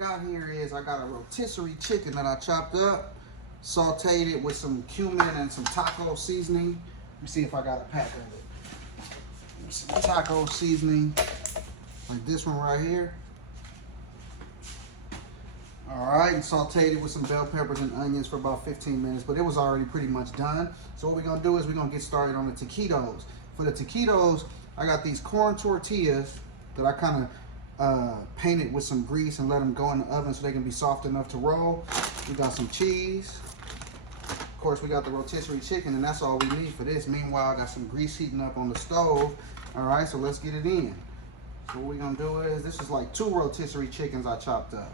Got here is I got a rotisserie chicken that I chopped up, sauteed it with some cumin and some taco seasoning. Let me see if I got a pack of it. Some taco seasoning, like this one right here. All right, and sauteed it with some bell peppers and onions for about 15 minutes, but it was already pretty much done. So what we're gonna do is we're gonna get started on the taquitos. For the taquitos, I got these corn tortillas that I kind of painted with some grease and let them go in the oven so they can be soft enough to roll. We got some cheese. Of course, we got the rotisserie chicken, and that's all we need for this. Meanwhile, I got some grease heating up on the stove. All right, so let's get it in. So what we're gonna do is, this is like 2 rotisserie chickens I chopped up.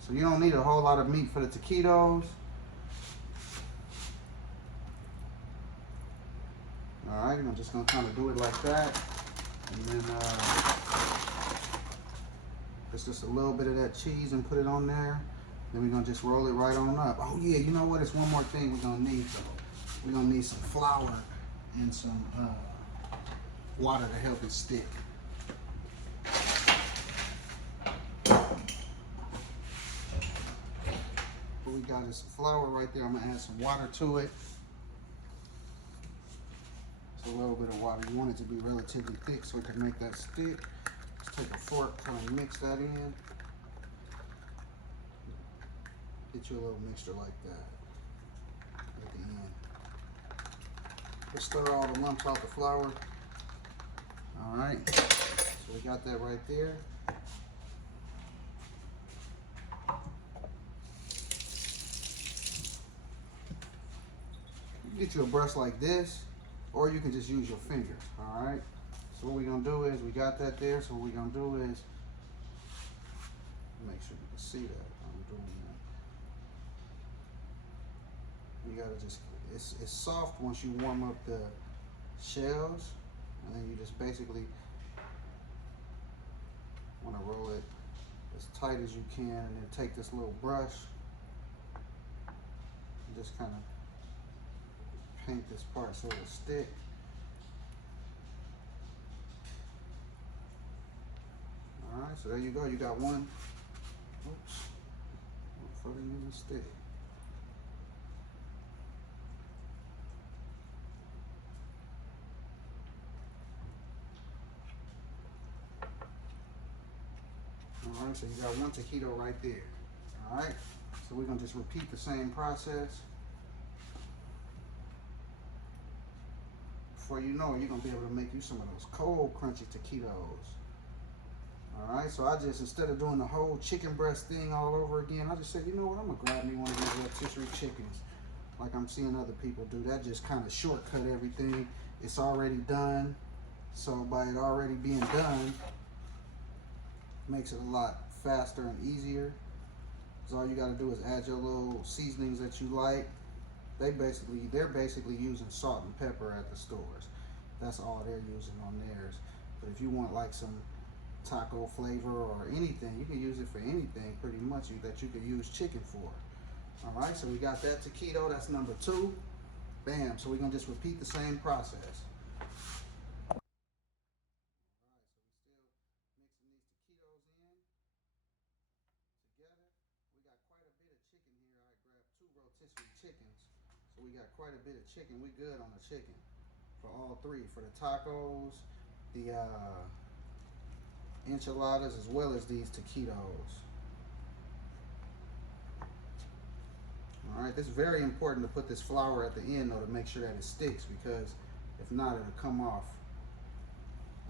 So you don't need a whole lot of meat for the taquitos. All right, I'm just gonna kind of do it like that. And then it's just a little bit of that cheese and put it on there. Then we're gonna just roll it right on up. Oh yeah, you know what? It's one more thing we're gonna need. So we're gonna need some flour and some water to help it stick. What we got is some flour right there. I'm gonna add some water to it. A little bit of water. You want it to be relatively thick so it can make that stick. Let's take a fork, kind of mix that in. Get you a little mixture like that at the end. Let's stir all the lumps out the flour. All right, so we got that right there. You get you a brush like this, or you can just use your fingers, all right? So what we're gonna do is, we got that there, so what we're gonna do is, make sure you can see that I'm doing that. You gotta just, it's soft once you warm up the shells, and then you just basically wanna roll it as tight as you can, and then take this little brush, and just kind of paint this part so it'll stick. All right, so there you go. You got one. Oops, one foot in the stick. All right, so you got one taquito right there. All right, so we're gonna just repeat the same process. Before you know it, you're gonna be able to make you some of those cold, crunchy taquitos. All right, so I just, instead of doing the whole chicken breast thing all over again, I just said, you know what, I'm gonna grab me one of these rotisserie chickens like I'm seeing other people do. That just kind of shortcut everything. It's already done, so by it already being done, makes it a lot faster and easier. So all you gotta do is add your little seasonings that you like. They're basically using salt and pepper at the stores. That's all they're using on theirs. But if you want like some taco flavor or anything, you can use it for anything pretty much that you could use chicken for. All right, so we got that taquito, that's number 2. Bam, so we're gonna just repeat the same process. Chickens, so we got quite a bit of chicken. We good on the chicken for all 3, for the tacos, the enchiladas, as well as these taquitos. All right, this is very important to put this flour at the end though, to make sure that it sticks, because if not, it'll come off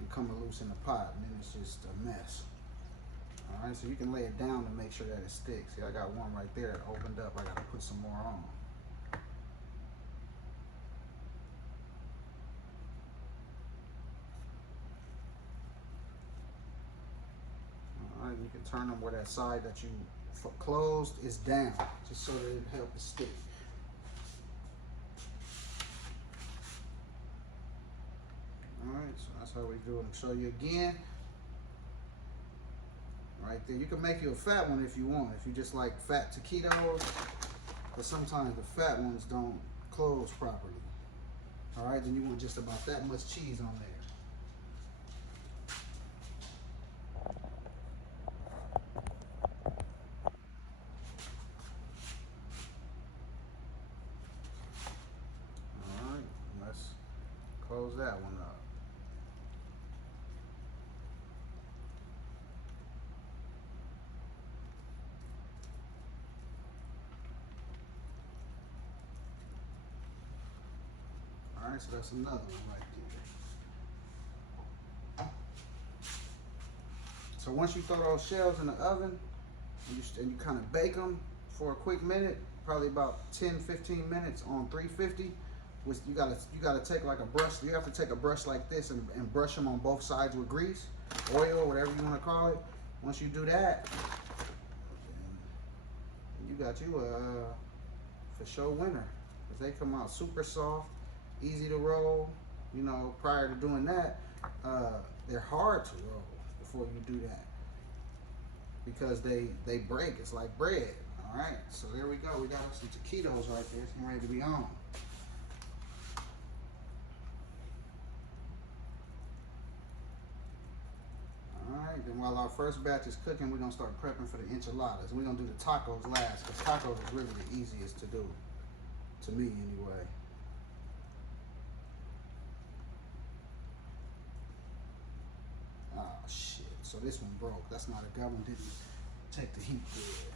and come loose in the pot, and then it's just a mess. All right, so you can lay it down to make sure that it sticks. See, I got one right there that opened up. I gotta put some more on. All right, you can turn them where that side that you closed is down, just so that it helps it stick. All right, so that's how we do it. I'll show you again. Right there. You can make you a fat one if you want. If you just like fat taquitos, but sometimes the fat ones don't close properly. All right, then you want just about that much cheese on there. that one up. All right, so that's another one right there. So once you throw those shells in the oven, and you kind of bake them for a quick minute, probably about 10-15 minutes on 350. Which you gotta take like a brush. You have to take a brush like this and brush them on both sides with grease, oil, whatever you want to call it. Once you do that, you got you a for sure winner. Cause they come out super soft, easy to roll. You know, prior to doing that, they're hard to roll before you do that because they break. It's like bread. All right, so there we go. We got us some taquitos right there. It's ready to be on. Alright, then while our first batch is cooking, we're going to start prepping for the enchiladas. We're going to do the tacos last, because tacos is really the easiest to do. To me, anyway. Oh, shit. So this one broke. That's not a good one. Didn't take the heat good.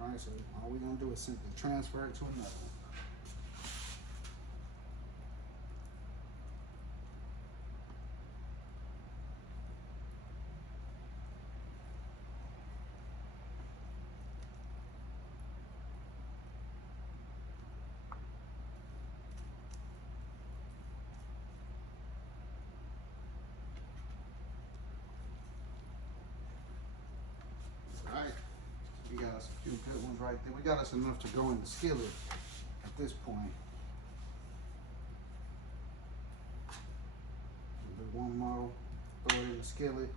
Alright, so all we're going to do is simply transfer it to another one. Alright, we got us a few good ones right there. We got us enough to go in the skillet at this point. We'll do one more, throw it in the skillet,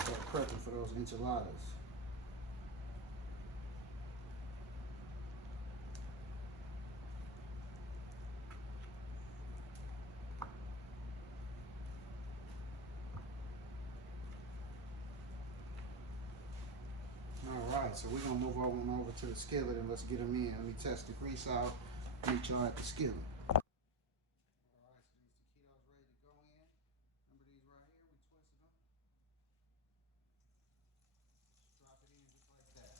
start prepping for those enchiladas. Alright, so we're going to move over to the skillet and let's get them in. Let me test the grease out. Meet y'all at the skillet. Alright, so these taquitos ready to go in. Remember these right here? We twisted them. Just drop it in just like that.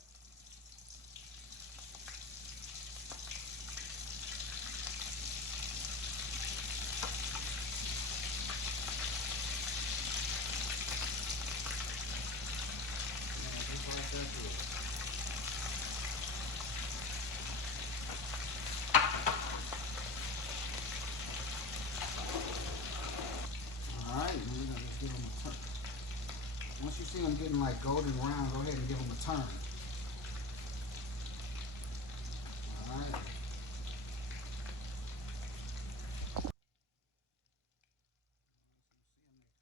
Yeah, just like that good. Alright, we're going to just give them a turn. Once you see them getting like golden brown, go ahead and give them a turn. Alright. Give it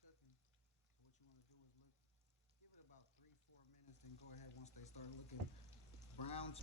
about 3-4 minutes, then go ahead once they start looking brown.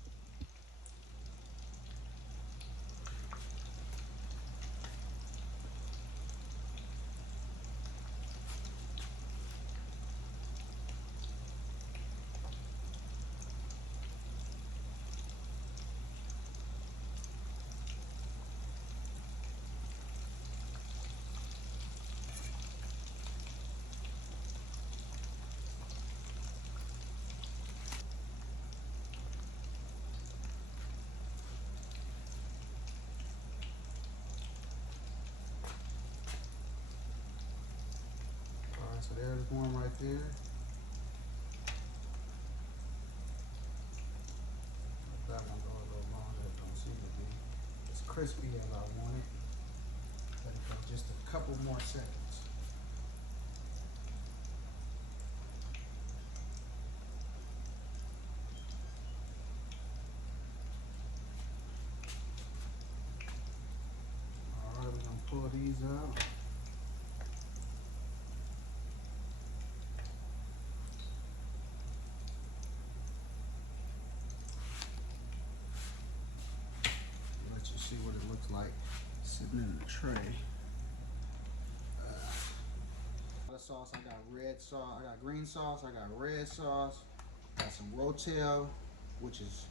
Alright, so there's one right there. That one go a little longer, don't seem to be as crispy as I want it. Let it go just a couple more seconds. Alright, we're gonna pull these out. Let you see what it looks like sitting in the tray. Sauce, I got red sauce, I got green sauce, I got red sauce, got some Rotel, which is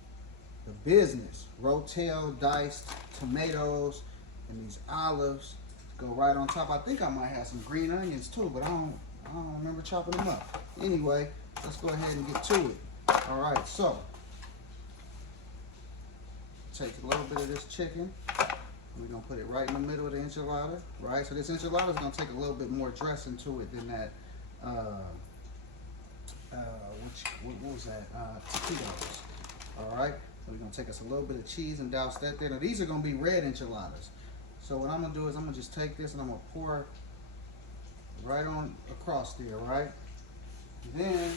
the business. Rotel diced tomatoes and these olives go right on top. I think I might have some green onions too, but I don't remember chopping them up. Anyway, let's go ahead and get to it. All right, so take a little bit of this chicken. We're gonna put it right in the middle of the enchilada, right? So this enchilada is gonna take a little bit more dressing to it than that. What was that? Taquitos. All right. So we're gonna take us a little bit of cheese and douse that there. Now these are gonna be red enchiladas. So what I'm gonna do is I'm gonna just take this and I'm gonna pour right on across there, right? Then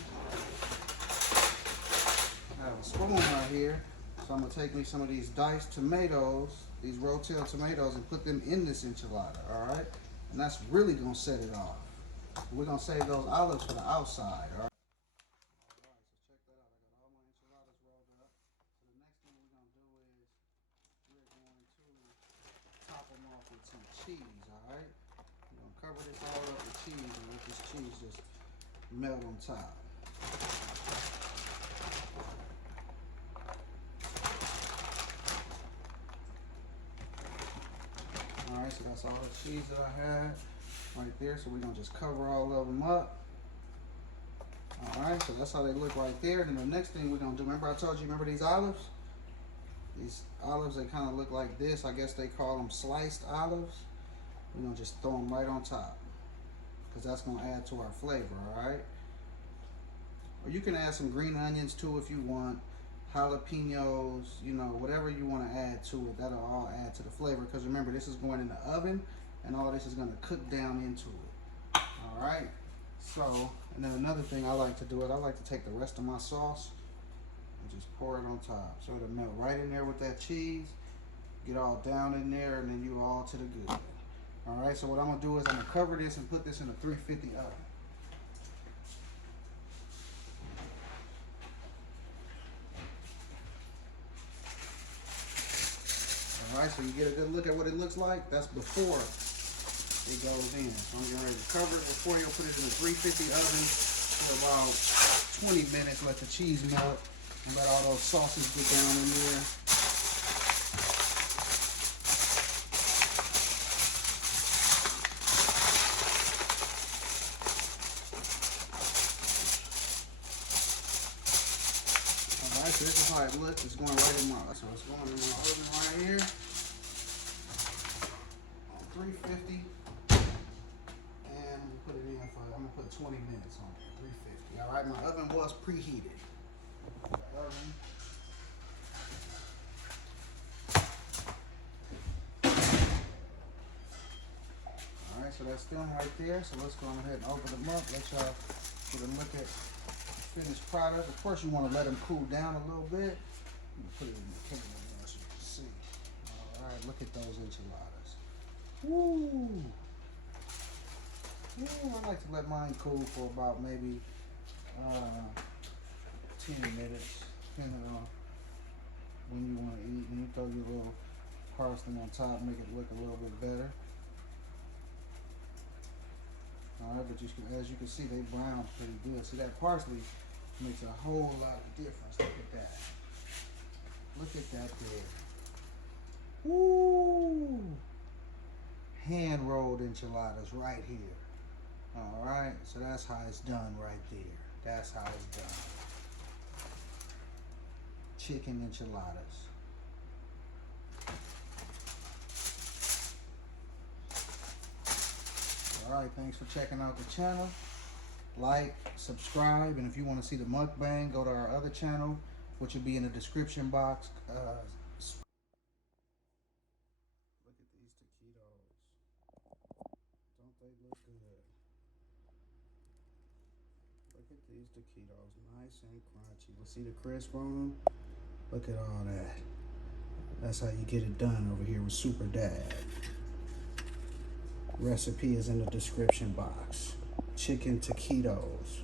I have a spoon right here. So I'm gonna take me some of these diced tomatoes, these Rotel tomatoes, and put them in this enchilada, all right? And that's really gonna set it off. We're gonna save those olives for the outside, all right? Cheese, all right? We're gonna cover this all up with cheese and let this cheese just melt on top. All right, so that's all the cheese that I had right there. So we're gonna just cover all of them up. All right, so that's how they look right there. Then the next thing we're gonna do, remember I told you, remember these olives? These olives, they kind of look like this. I guess they call them sliced olives. We're gonna just throw them right on top because that's gonna add to our flavor, all right? Or you can add some green onions too if you want, jalapenos, you know, whatever you want to add to it. That'll all add to the flavor because remember, this is going in the oven and all this is gonna cook down into it, all right? So, and then another thing I like to do is I like to take the rest of my sauce and just pour it on top so it'll melt right in there with that cheese, get all down in there, and then you all to the good. All right, so what I'm gonna do is I'm gonna cover this and put this in a 350 oven. All right, so you get a good look at what it looks like. That's before it goes in. So I'm getting ready to cover it before you'll put it in a 350 oven for about 20 minutes. Let the cheese melt and let all those sauces get down in there. So this is how it looks. It's going right in my, so it's going in my oven right here on 350, and we put it in for, I'm gonna put 20 minutes on it, 350. All right, my oven was preheated. Oven. All right, so that's done right there. So let's go ahead and open them up. Let y'all get a look at finished product. Of course, you want to let them cool down a little bit. Put it in the camera so you can see. All right, look at those enchiladas. Woo! Yeah, I like to let mine cool for about maybe 10 minutes, depending on when you want to eat. And you throw your little parsley on top, make it look a little bit better. All right, but as you can see, they brown pretty good. See, that parsley makes a whole lot of difference. Look at that. Look at that there. Woo! Hand rolled enchiladas right here. All right, so that's how it's done right there. That's how it's done. Chicken enchiladas. All right, thanks for checking out the channel. Like, subscribe, and if you want to see the mukbang, go to our other channel, which will be in the description box. Look at these taquitos. Don't they look good? Look at these taquitos, nice and crunchy. You see the crisp on them? Look at all that. That's how you get it done over here with Super Dad. Recipe is in the description box. Chicken taquitos.